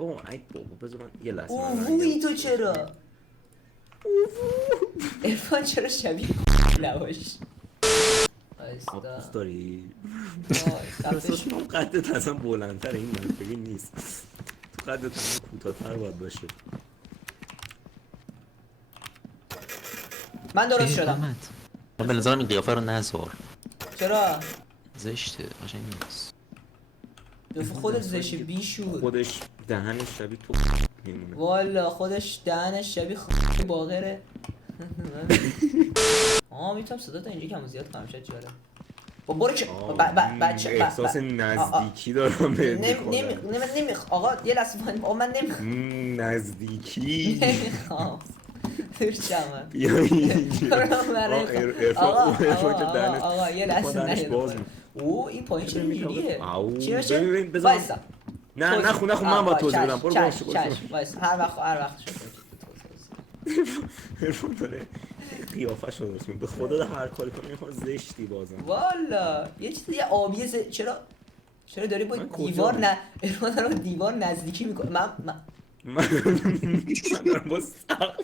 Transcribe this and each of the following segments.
اوه ای بابا بذار من یه لحظه اووی تو چرا؟ عرفان چرا شبیه نباش؟ آب دوست داری؟ خفش تو قدت اصلا بلندتر این منطقی نیست. تو قدت اصلا کوتاه‌تر باید باشه. من درست شدم. من به نظرم این قیافه رو نذار. چرا؟ زشته قشنگ نیست. دفعه خودت زشت بیشور. خودش دهنش شبیه تو میمونه. والا خودش دهنش شبیه باقره. میتونم صدا تا اینجا کم و زیاد کنم شاید جالب. برو که بچه احساس نزدیکی دارم بهت نمیخوام آقا یه لحظه من نمیخوام نزدیکی نمیخوام درچمه بیا اینجا آقا یه لحظه او این پایین چه اینجوریه چی باشه؟ وایسا نخون من با توضیح بدم برو باشه وایسا هر وقت شد حرفان داره قیافه شو درست به خدا هر کاری کنه میخواد زشتی بازم والا یه چیز یه آبیه چرا داری با دیوار ارفان داره با دیوار نزدیکی میکنه من دارم با سقف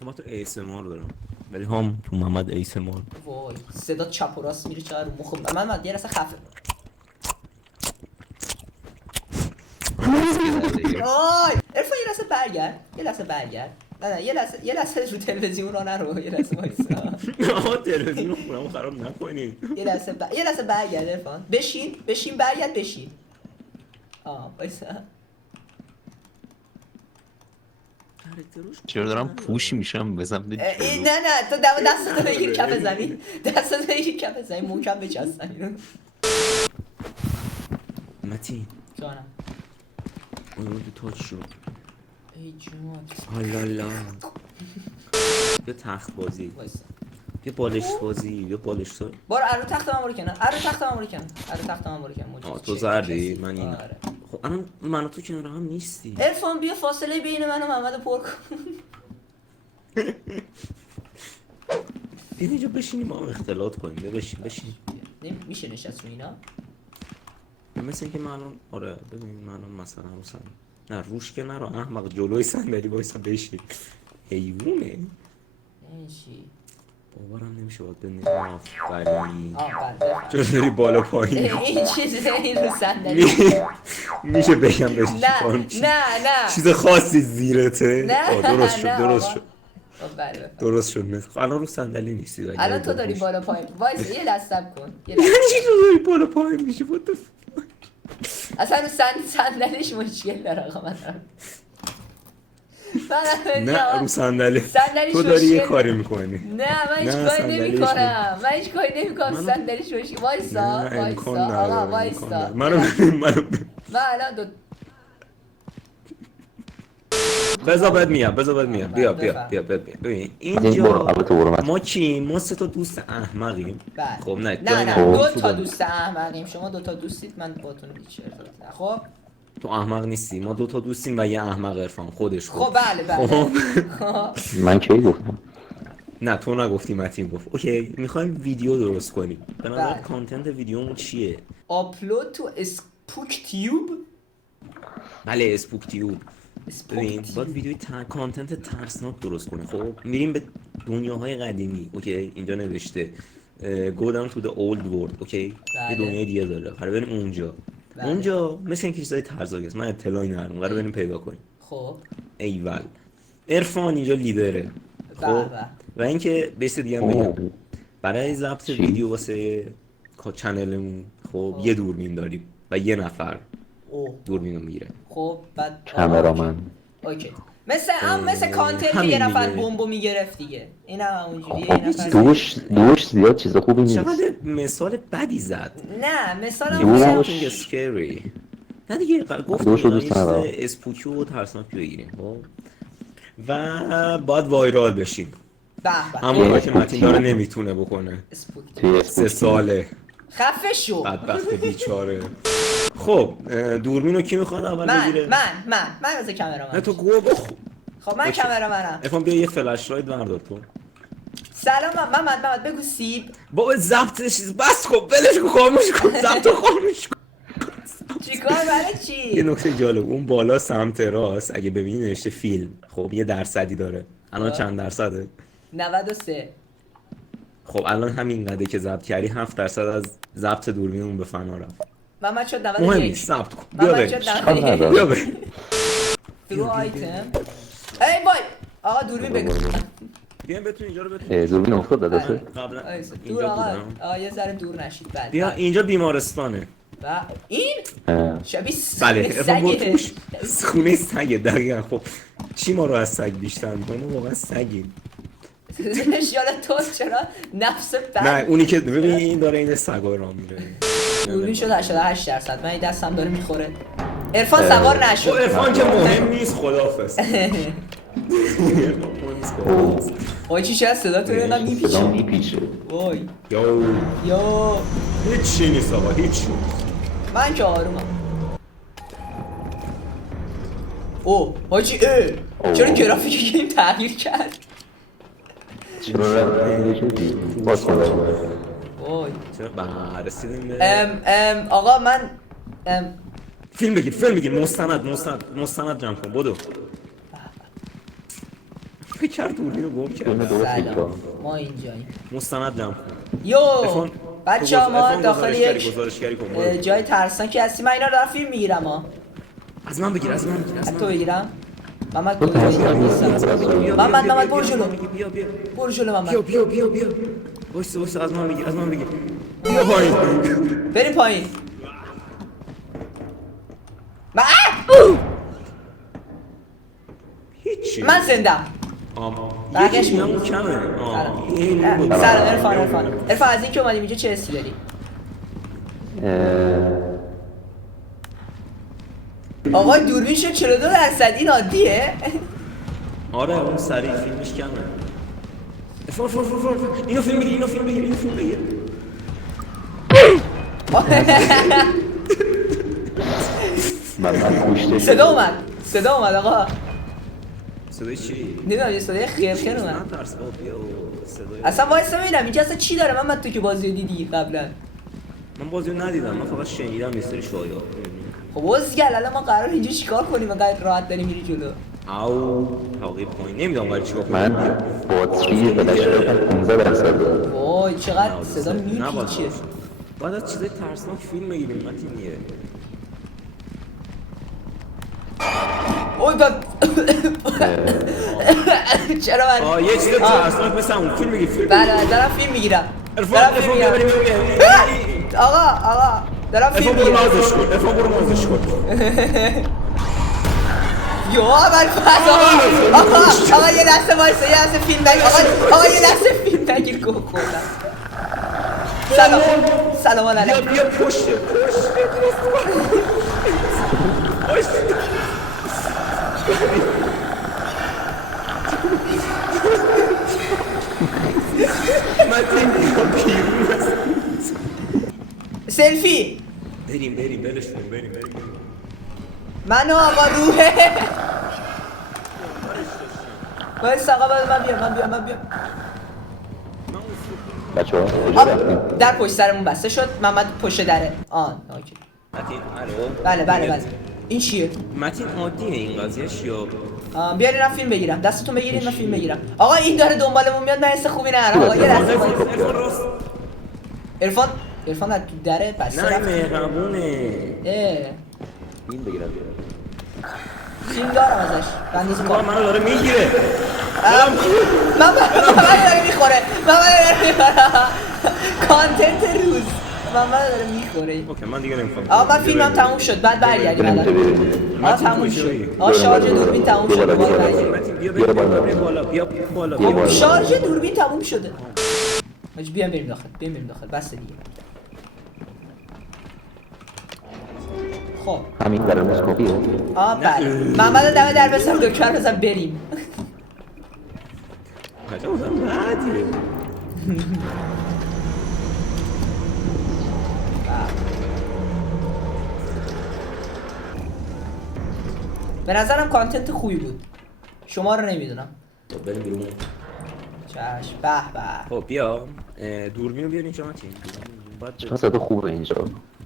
من تو ASMR دارم ولی هم تو محمد ASMR وای صدا چپ و راست میره چرا رو مخم من یه لحظه خفه وای عرفان یه لحظه برگرد نه یه لحظه رو تلویزیون را نرو یه لحظه وایسا آها تلویزیون خونمو خراب نکنین یه لحظه برگرد عرفان بشین برگرد بشین وایسا چرا دارم پوش میشم بزنم نه تو دستتو بگیر کف زمین محکم بچسبن اینو متین جانم اون رو تاچ شد ای جون حالالا یه تخت بازی یه بالش بازی یه بالش تو برو ارو تخت من برو کنار تو زردی من این خب الان من و تو کنار هم نیستی عرفان بیا فاصله بین من و محمد پر کن بیا اینجا بشینیم ما هم اختلاط کنیم بشین میشه نشست رو اینا مثل اینکه من الان آره ببین من الان مثلا نه روش که نرو احمق جلوی صندلی وایسا بشین حیوونه نشی باورم نمیشه باید بنیم آفرین بله چرا داری بالا پایین این چیزه این رو صندلی میشه بگم بشین نه چیز خاصی زیرته درست شد مثل الان رو صندلی نیستی الان تو داری بالا پایین وایس یه لحظه صبر کن چی تو داری بالا پایین میشه اصلا رو صندلیش مشکل داره آقا نه رو صندلی تو داری یه کاری میکنی نه من هیچ کاری نمیکنم صندلیش مشکل وایسا آقا وایسا منو الان بذار بد میاد بیا ببین اینجا ما چیم ما سه تا دوست احمقیم خب نه دو تا دوست احمقیم شما دو تا دوستید من باهاتون هیچ ارتباطی خب تو احمق نیستی ما دو تا دوستیم و یه احمق عرفان خودش خب بله من کی گفتم نه تو نگفتی متین گفت اوکی میخوایم ویدیو درست کنیم به نظر کانتنت ویدیومون چیه آپلود تو اسپوک تیوب بله اسپوک تیوب ببین باید ویدیوی کانتنت ترسناک درست کنه خب میریم به دنیاهای قدیمی اوکی اینجا نوشته go down to the old world اوکی یه دنیای دیگه داره قرار بریم اونجا مثل اینکه چیزای ترسناک است من اطلاعی ندارم قرار بریم پیدا کنیم خب ایول عرفان اینجا لیدره خب و اینکه بهش دیگه بگم برای ضبط ویدیو واسه چنلمون خب یه دوربین داریم و یه نفر دوربینو میره خب بعد کامرامن اوکی مثل کانتنت یه نفر بمبو میگرفت دیگه این هم همونجوریه دوش زیاد چیز خوبی نیست چقدر مثال بدی زد نه مثال something scary نه دیگه گفتم اسپوکی و ترسناک بگیریم و باید وایرال بشیم همون که متین داره نمیتونه بکنه 3 ساله خفه شو بدبخت بیچاره خب دوربینو کی میخواد اول بگیره من از کامرامن نه تو گو بخو خب من کامرامنم افهم بیا یه فلش راید بردار تو سلام محمد بگو سیب. بابا ضبط چیز بس کن ولش کن خاموش کن ضبط خاموش کن. چیکار برای یه چی؟ نکته جالب اون بالا سمت راست اگه ببینی نوشته فیلم خب یه درصدی داره الان چند درصده 93. خب الان همین قده که ضبط کردی 7% از ضبط دوربینمون به فنا رفت محمد شد مهم 91. نیست ضبط کن بیا محمد بریم شد اشکال 91. نداره. بیا بریم درو آیتم. ای وای آقا دوربین بگو. بیایم بتون اینجا رو بتون دوربین افتاد دسته قبلا دور اینجا آقا بودم آقا یه ذره دور نشید. بله بیا اینجا بیمارستانه و این اه. شبیه بله ارفان برو سگه. توش خونه سگه دقیقا خب چی ما رو از سگ بیشتر میکنه ما واقعا سگیم یالا تو چرا نفس بد نه اونی که ببین این داره این سگا را میره دوربین شد 88%. من این دستم داره میخوره. عرفان سوار خب نشد. ارفان که مهم نیست خداحافظ وای چی شد صداتون اینقدر صدا میپیچه. میپیچه. وای یا هیچی نیست آقا هیچی نیست من که آرومم. او حاجی چرا گرافیک این تغییر کرد؟ چرا رفتی؟ باز کن. وای چرا رسیدیم به آقا من فیلم بگیر مستند جمع کن بدو فکر کرد دوربینو گم فیلم کرد درست سلام میکنم. ما اینجاییم. مستند جمع کن یو ارفان، بچه ها ما ارفان داخل یک گزارشگری کن برو. جای ترسناکی هستی. من اینا دارم فیلم میگیرم ها. از من بگیر از تو بگیرم. محمد تو برو ترسناک جلو. نیستی. محمد برو جلو. بیا برو جلو محمد. بیا وایسا از من بگیر بیا پایین بریم پایین. هیچی من زندم. بقیه‌اش یکی می‌مونه. کمه سلام عرفان از این که اومدیم اینجا چه حسی داری؟ آقا دوربین شد 42%. این عادیه؟ آره اون سریع فیلمش کمه فور اینو فیلم بگیر من گوشته صدا اومد آقا. صدای چی؟ نمیدونم یه صدای خیر اومد. نه ترس بابا بیا صدای اصلا وایسا ببینم اینجا اصلا چی داره؟ من تو که بازی رو دیدی قبلا. من بازی رو ندیدم من فقط شنیدم یه سری شایعات خب وزگل الان ما قرار اینجا چیکار کنیم؟ انقدر راحت داری میری جلو. او تاقیب پایین نمیدونم برای چیکار کنم من باتری فلش دارم 15%. وای چقدر صدا میپیچه. باید از چیزای ترسناک فیلم بگیریم متینیه اوی چرا من یه چیز ترسناک مثل اون فیلم بگیر بله دارم فیلم میگیرم. ارفان بریم آقا دارم فیلم ارفان برو میگیرم. مازش کن یو من آقا یه لحظه وایسا یه لحظه فیلم نگیر. آقا یه لحظه فیلم نگیر گو خوردم. سلام علیکم. بیا پشت سلفی بریم برش کن بریم من و آقا روحه. وایسا آقا من بیام. بچه ها کجا رفتیم؟ در پشت سرمون بسته شد. محمد پشت دره. اوکی. متین الو بله این چیه؟ متین عادیه این قضیهش یا بیارین من فیلم بگیرم. دستتون بگیرین من فیلم بگیرم. آقا این داره دنبالمون میاد. من حس خوبی ندارم. آقا یه لحظه ارفان راست عرفان از تو دره بسته نه رفت. مهربونه این بگیرم فیلم دارم ازش. بندازی کار کار منو داره میگیره من داره میخوره. کانتنت روز من داره میخوره. اوکی من دیگه نمیخوام آقا من فیلمم تموم شد. بعد برگردیم الان. آقا تموم شد. آقا شارژ دوربین تموم شد. باید برگردیم. متین بیا بالا شارژ دوربین تموم شده. بیام بریم داخل. بس دیگه. خب همین در مسکوپیه. بله محمد دمه در بسر دکتر بزن بریم. عجب آدم بدیه به نظرم کانتنت خوبی بود. شما رو نمیدونم. بریم بیرون چشم به به. خب بیا دوربینو بیار اینجا متین. باید چقدر صدا خوبه اینجا.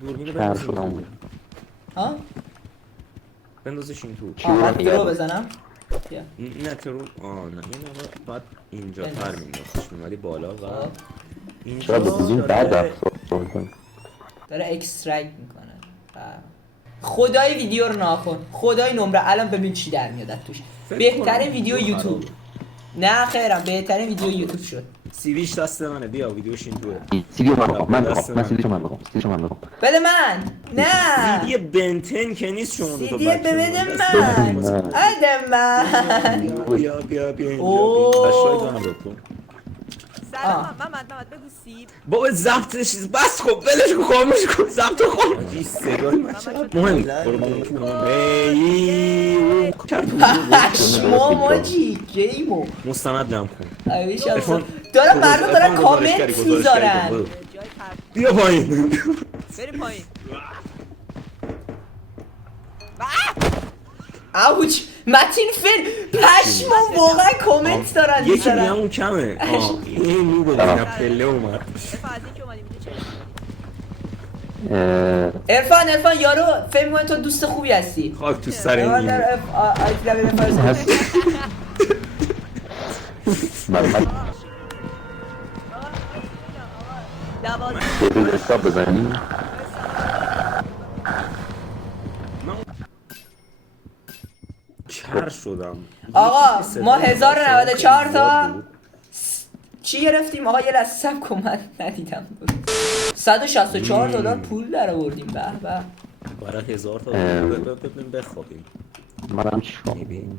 دوربینو کر بنداز شدم این بود. تو. ها؟ بندازش این تو. چی آها رو درو میگردی؟ بزنم. بیا. نه ترو نه این آقا باید اینجا بنداز. تر میندازش میمالی بالا و خب اینجا چرا به گوزین بعد داره- رفت کنیم. داره اکسترکت میکنه. خدای ویدیو رو ناکن. خدای نمره الان ببین چی در میاد از توش. فکر بهترین کنم ویدیو خرابه. یوتیوب. نه خیرم بهترین ویدیو یوتیوب شد. سیویش دست منه بیا ویدیوش این توه. سیدیو من بخوام من دست بخوام من من. سیدیشو من بخوام سیدیشو من بخوام. بده من. نه. سیدی بنتن که نیست شما دو تا سیدی بچه بده دست من. من. بده من. بیا اینجا اوه. بیا قشای دارم رو کن آه. سلام محمد بگو سیب بابا ضبطش بس خب ولش کن خاموش کن ضبط خاموش این صدای من چقدر مهم پشما ماجی گیمو. مستند نم کن آیش عرفان، دارم مردم دارن عرفان کامنت گزارشگری میذارن. برو. جای پرت بیا پایین بریم پایین اوچ متین فیلم پشما واقعا کامنت دارن یکی میذارن. دیگه اون کمه این مو بزنم پله اومد افا از این که اومدیم اینجا چه عرفان یارو فکر می‌کنه تو دوست خوبی هستی. خاک تو سر عرفان این در هست. من یه دو حساب بزنیم. کر شدم آقا ما صدای 1094 تا بود. چی گرفتیم؟ آقا یه لحظه صبر کن من ندیدم. 164 دلار پول در آوردیم. به به. برای 1000 تا بخوابیم منم چیکار میبین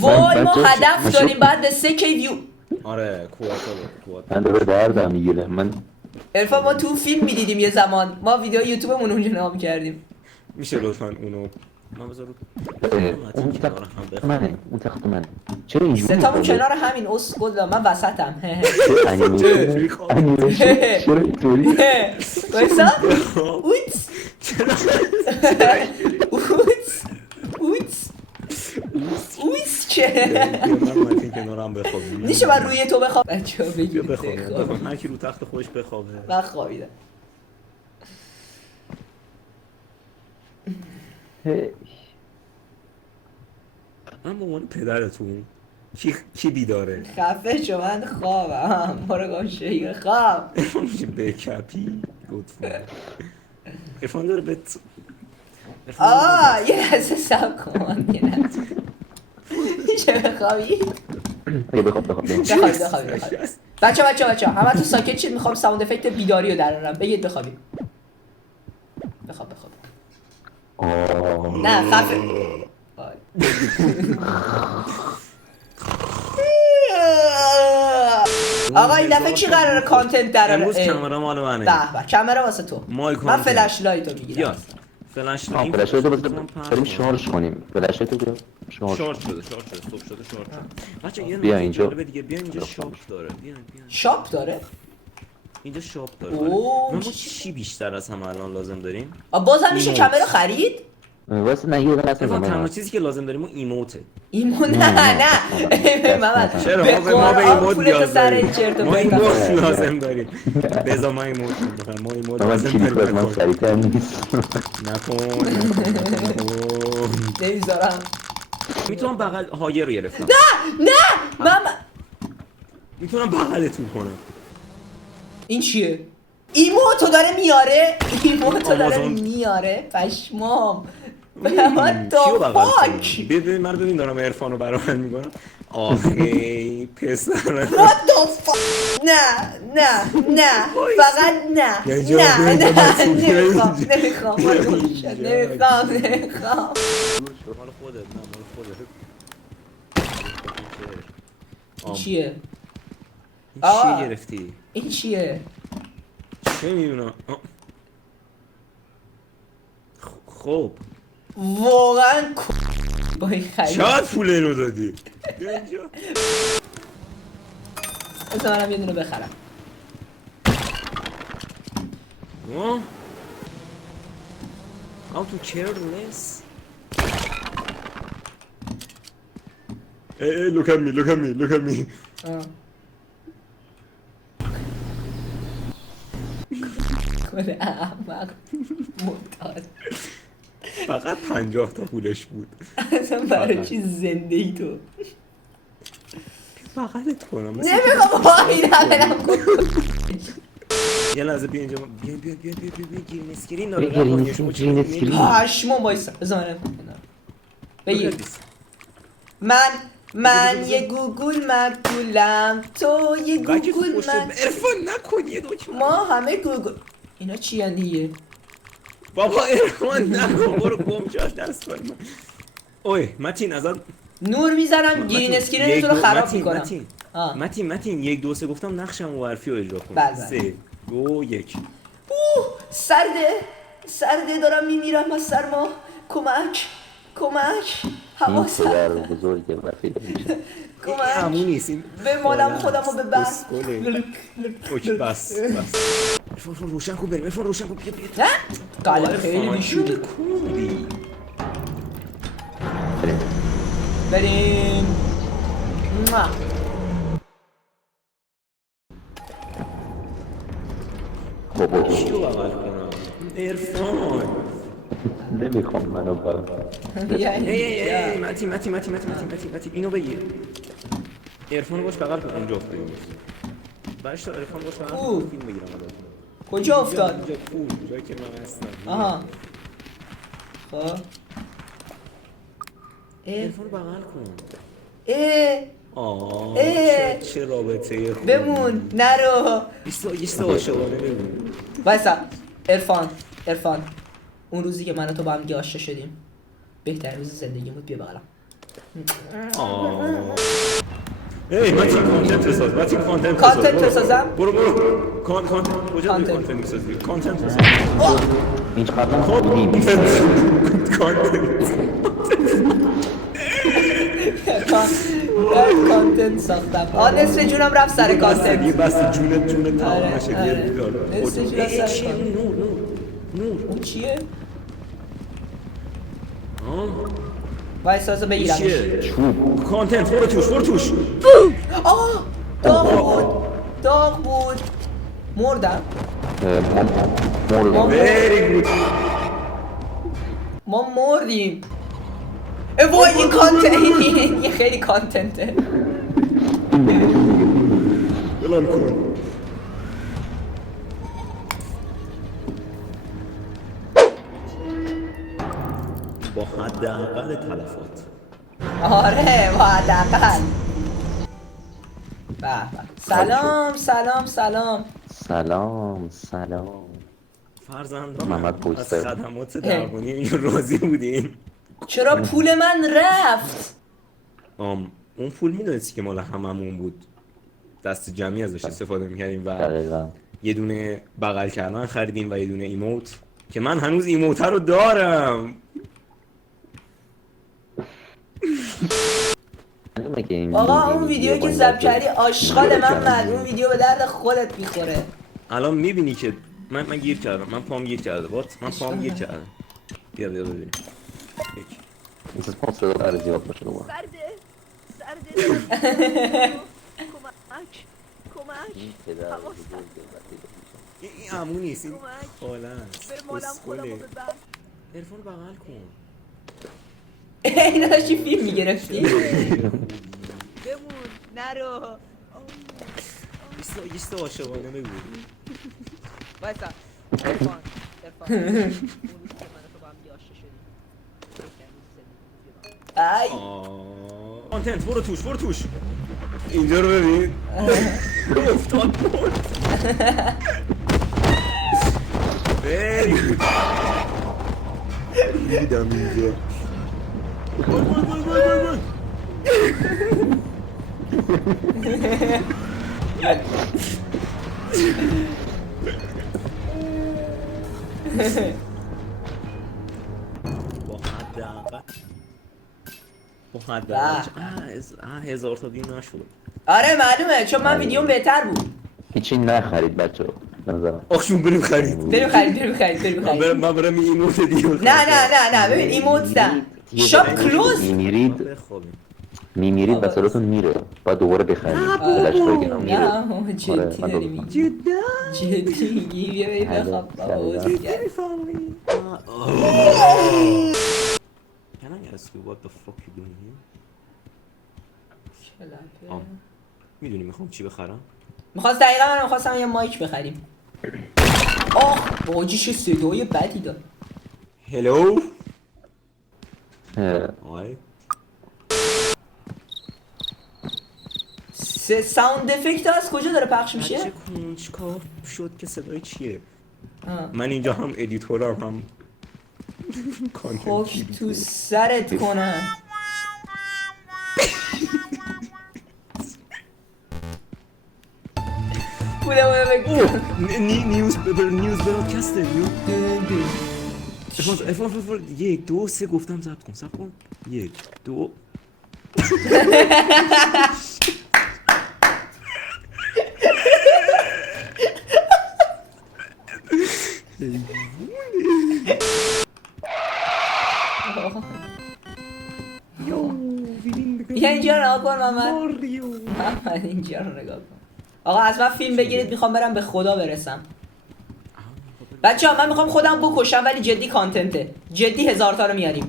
وای ما بچه- هدف بچه- داریم بعد به 3K ویو. آره کوارتا من داره دردم میگیره من عرفان ما تو فیلم میدیدیم یه زمان. ما ویدیو یوتیوبمون اونجا نام کردیم. میشه لطفا اونو من بذار اون تخت منه اون تخت منه چرا اینجوری ستامون می‌کنی؟ کنار همین اسکول دارم. من وسطم. انیمیشن چرا اینطوری وایسا. اوتس اوتس اوتس که من متین کنارم بخوابیم میشه من روی تو بخواب. بچه ها بیا بگیرید بخوابیم هر کی رو تخت خودش بخوابه من خوابیدم. من به عنوان پدرتون کی بیداره خفه شو من خوابم. برو گم شو خواب. ارفان میشه بکپی لطفا ارفان داره بهت یه لحظه سب کن. یه لحظه میشه بخوابی؟ بخواب بخوابی. بچه همه تو ساکت شید. میخوام ساوند افکت بیداری رو درارم. بگید بخوابی. بخواب. نه خفه. آقا این دفعه چی قراره کانتنت دراره؟ امروز کامera مال منه به کامera واسه تو. مای من کانتنت. فلش لایت رو بیا میگیرم. فلش آه فلش رو بریم شارژ کنیم فلش رو بیا شارژ شارژ شده صبح شده شارژ شده بچه یه بیا نکته اینجا. جالب دیگه بیا اینجا شاپ داره بیا شاپ داره؟ اینجا شاپ داره اوه. ما چی بیشتر از همه الان لازم داریم بازم میشه ایموت. کامera خرید؟ واسه نه یه دست ارفان تنها بزنم چیزی که لازم داریم ایموته ایمون نه محمد چرا به ما به قرآن ایموت پولتو نیاز سر داریم این چرت و ما پرت ایموت نکن. لازم داریم بذار ما ایموت میخوایم ما ایموت من لازم کلیپ از من داریم سریعتر نیست نکن نمیذارم. میتونم بغل هایر رو گرفتم نه محمد میتونم بغلتون کنم این چیه؟ ایموتو داره میاره؟ ایموتو داره آمازون. میاره؟ پشمام. What کیو the بغل fuck؟ کنم ببین من ببین دارم عرفان رو برابر میکنم آخی پسر What the fuck؟ نه فقط نه یه جا بیا، نمیخوام اینجا. نمیخوام مال خودت نه مال خودت این چیه؟ این آه. چی گرفتی؟ این چیه؟ چه میدونم خب واقعا با این خرید چقدر پول اینو دادی؟ بیا اینجا بذار منم یه دونه بخرم. آه. How to care less look at me آه. خود احمق معتاد. فقط 50 تا پولش بود. اصلا برای چی زنده ای تو؟ بغلت کنم نمیخوام با این همه یه لحظه بیا اینجا بیا گرین اسکرین داره گرین اسکرین. پشمو بایستا بذار من بگیر. من یه گوگل مگولم، تو یه گوگل مگ. ارفان نکن یه دکمه. ما همه گوگل. اینا چی هن دیگه؟ بابا ارفان نکن برو گم شو دست من. اوه متین ازت نور میزنم گرین اسکرین تو رو خراب میکنم. متین 1 2 3 گفتم نقشم و حرفی رو اجرا کن. بله. 3 2 1 سرده دارم میمیرم از سرما. کمک هوا این سرد. پدر بزرگه وقتی میشه. همون کمک نیست این بمالم خودمو به بس. اوکی بس ارفان روشن کن بریم ارفان روشن کن بیا نه قلب خیلی بیشوری. بریم. موah. بابا چی رو بغل کنم ارفان نمیخوام منو بغل. یعنی متین اینو بگیر ارفان باش بغل کن اونجا افتادیم برش تا ارفان باش بغل کن فیلم بگیرم کجا افتاد؟ اینجا پول جایی که من هستم آها خب ارفان بغل کن چه رابطه خوبی بمون نرو. ایستا عاشقانه بمون وایسا عرفان اون روزی که من و تو با هم دیگه آشنا شدیم بهترین روز زندگی بود. بیا بغلم. ای متین کانتنت بسازم. برو کانتنت کجا کانتنت میسازی کانتنت بساز هیچ قدم خوبی کانتنت ساختم. نصف جونم رفت سر کانتنت. بس جونت تمام نشه نصف جونم سر کانتنت. نور اون چیه؟ وایسا بذار بگیرم. کانتنت برو توش داغ بود مردم. very good ما مردیم. وای این کانتنت این خیلی کانتنته. بلان کن با حداقل تلفات. آره با حداقل. سلام. فرزندان محمد از پوستر. خدمات درمانی این راضی بودین؟ چرا پول من رفت؟ اون پول میدونستی که مال هممون بود دست جمعی ازش استفاده میکردیم و دقیقا یه دونه بغل کردن خریدیم و یه دونه ایموت که من هنوز ایموت رو دارم. آقا اون ویدیو که ضبط کردی آشغال من اون ویدیو به درد خودت میخوره. الان میبینی که من گیر کردم. من پام گیر کرده من پام گیر کردم. بیا ببین مثل سپانسر داره زیاد باشه دوباره. سرده کمک هوا سرد. این عمو نیست این خاله است. بمالم خودمو به بس. ارفان بغل کن. اینا داشتی فیلم میگرفتی؟ بمون نرو. ایستا عاشقانه بگو. وایسا عرفان اون روزی که من و تو با هم دیگه آشنا شدیم بهترین روز زندگی بود. ای کانتنت برو توش اینجا رو ببین افتاد مرد. دیدم اینجا با حداقل 1000 تا ویو نشد. آره معلومه چون من ویدیوم بهتر بود. هیچی نخرید بچه به نظرم. آخشون بریم خرید. من برم این ایموت دیگه. نه ببین ایموت نه. شاپ کلوز. میرید میمیرید وسایلتون میره باید دوباره بخرید فلش بگیرم میره نه ما جدی آره، من داریم درست میگیم. جدی میگی بیا بریم بله، بخواب بابا بله. عوض کرد. Can I ask you what the fuck you doing here? کلپه. آم. میدونی میخوام چی بخرم؟ میخواست دقیقا من میخواستم یه مایک بخریم. آخ باجی چه صدای بدی داد. Hello. اه، آی. ساوند افکت از کجا داره پخش چه میشه؟ کنجکاو شد که صدای چیه؟ آه. من اینجا هم ادیتورم هم کانتنت خاک تو سرت کنم. بودم بگو. نیوز برادکسته افان 1 2 3 گفتم ضبط کن 1 2 یه اینجا رو نگاه کن محمد اینجا رو نگاه کن. آقا از من فیلم بگیرید میخوام برم به خدا برسم. بچه ها من میخوام خودم بکشم ولی جدی کانتنته. جدی 1000 تا رو میاریم.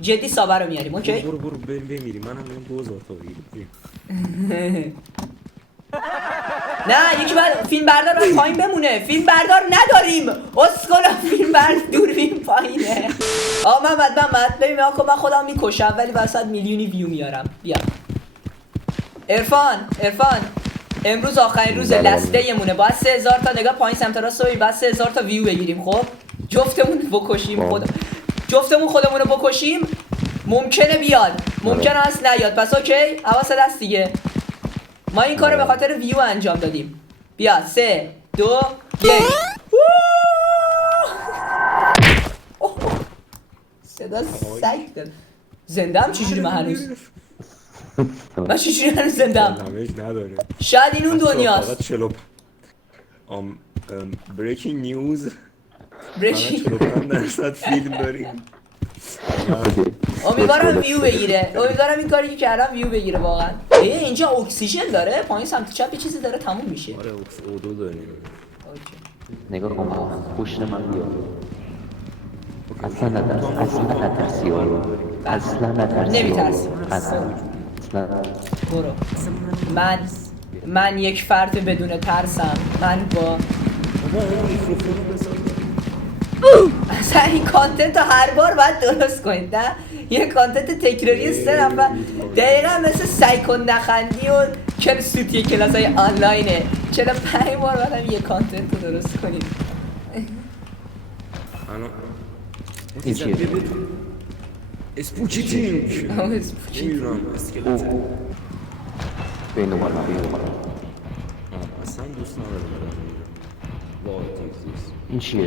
جدی سابه رو میاریم اوکی؟ برو بمیری منم میام 2000 تا بگیرم. نه یکی بعد فیلم بردار باید پایین بمونه. فیلم بردار نداریم اسکولا. فیلم بردار دوربین پایینه. آقا محمد ببین من خودم میکشم ولی وسط میلیونی ویو میارم. بیا عرفان امروز آخرین روز لسته مونه. باید 3000 تا نگاه پایین سمت راست ببین. باید 3000 تا ویو بگیریم. خب جفتمون بکشیم خودمون رو بکشیم. ممکنه بیاد ممکنه هست نیاد. پس اوکی حواست هست دیگه. ما این کارو به خاطر ویو انجام دادیم. بیا 3 2 1. صدا سگ داد. زنده‌ام چجوری من هنوز زنده‌ام؟ دمیج نداره. شاید این اون دنیاست. فقط 40 بریکینگ نیوز برشی 45% فیلم داریم. امیدوارم ویو بگیره. امیدوارم این کاری که کردم ویو بگیره واقعا. اینجا اکسیژن داره. پایین سمت چپ یه چیزی داره تموم میشه. آره اودو داریم. اوکی. نگاه کن پشت من بیا اصلا نترسی نمیترسی. اصلا برو. من یک فرد بدون ترسم. من با بابا اون میکروفون رو بذار. اصلا این کانتنت رو هر بار باید درست کنید نه؟ یه کانتنت تکراری 3 نفر دقیقا مثل سایکون نخندی و چل سوتی کلاس های آنلاینه. 45 بار باید یه کانتنت رو درست کنید. این چیه؟ اسپوکی تینک نمیدونم اسکلت بین دوباره اصلا دوست ندارم وای تیزیز این چیه؟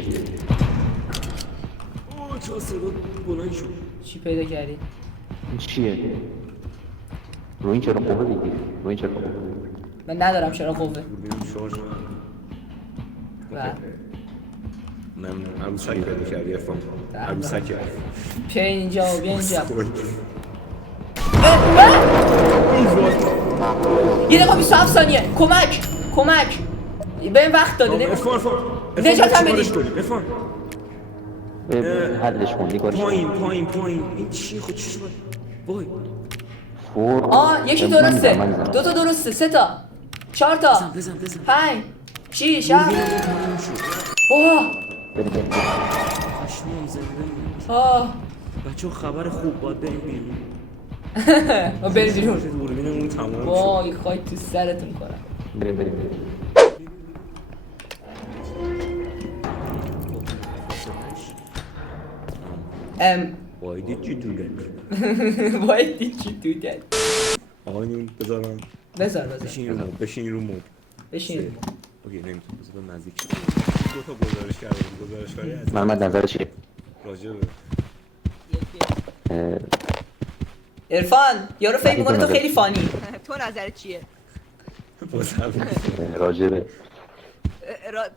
اوه چه صدا بلند شد. چی پیدا کردی؟ این چیه؟ رو این چرا قوه بگیر من ندارم چرا قوه. دوربینم شارژ بله. من عروسکی پیدا کردی افام عروسکی بیا اینجا یه دقیقه 27 ثانیه. کمک به این وقت داده. نجاتم بدید. افان حلش کن نگارش پایین این چی خود چی شد وای یکی درسته. 2 تا درسته. 3 تا 4 تا بزن 5 6 7. خشمون زنده آه بچه خبر خوب باید بریم بیرون. برید بیرون. دوربینمون تمام شد. وای خاک تو سرتون کنم. بریم Why did you do that? Why did you do that? آقایون بذارم بذار بشین رو مبل بشین. اوکی نمیتونم بذار نزدیک شد. 2 تا گزارش کردم گزارشکاری از محمد نظر چیه؟ راجع به عرفان یارو فکر میکنه تو خیلی فانی. تو نظرت چیه؟ راجبه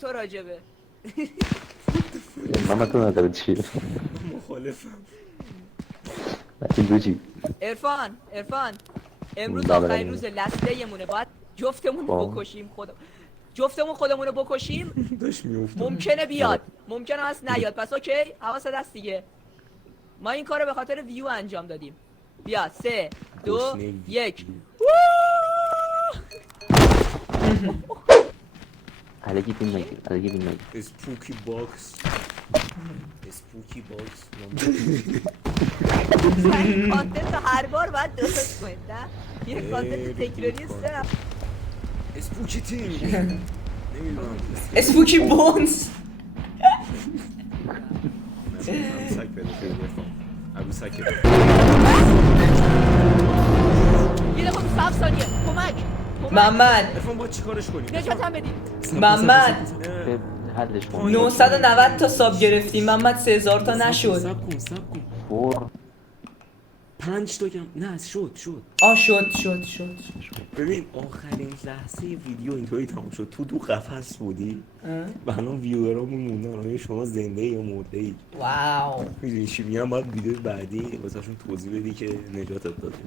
تو راجبه محمد تو نظر چیه؟ مخالفم. این دو چی؟ عرفان امروز بله، آخرین بله. روز لسته یمونه، باید جفتمون خب. بکشیم. جفتمون خودمون رو بکشیم. داشت میافتاد. ممکنه بیاد، ممکنه هست نیاد. پس اوکی، حواست هست دیگه. ما این کارو به خاطر ویو انجام دادیم. بیا 3 2 گشنه 1. الگی بین نگیر، الگی بین نگیر. اسپوکی باکس. اسپوکی باکس. کانتنت هر بار باید درست کنید، نه؟ یه کانتنت تکراری سه. اسپوکی تینگ. نمیدونم. اسپوکی بونز. عروسک بده خیلی بخوام. عروسک بده. یه دقیقه 7 ثانیه. کمک. محمد ارفان باید چیکارش کنیم؟ نجات هم بدید. محمد به حلش کن. 990 تا ساب گرفتیم محمد 3000 تا نشد. سب کن. فور 5 تا کم. نه شد. شد. ببین آخرین لحظه ویدیو اینطوری تمام شد. تو قفس بودی و هنوز ویورامون موندن. آیا شما زنده یا مرده ای؟ واو. میدونی چی میگم؟ باید ویدیو بعدی واسهشون توضیح بدی که نجاتت دادیم.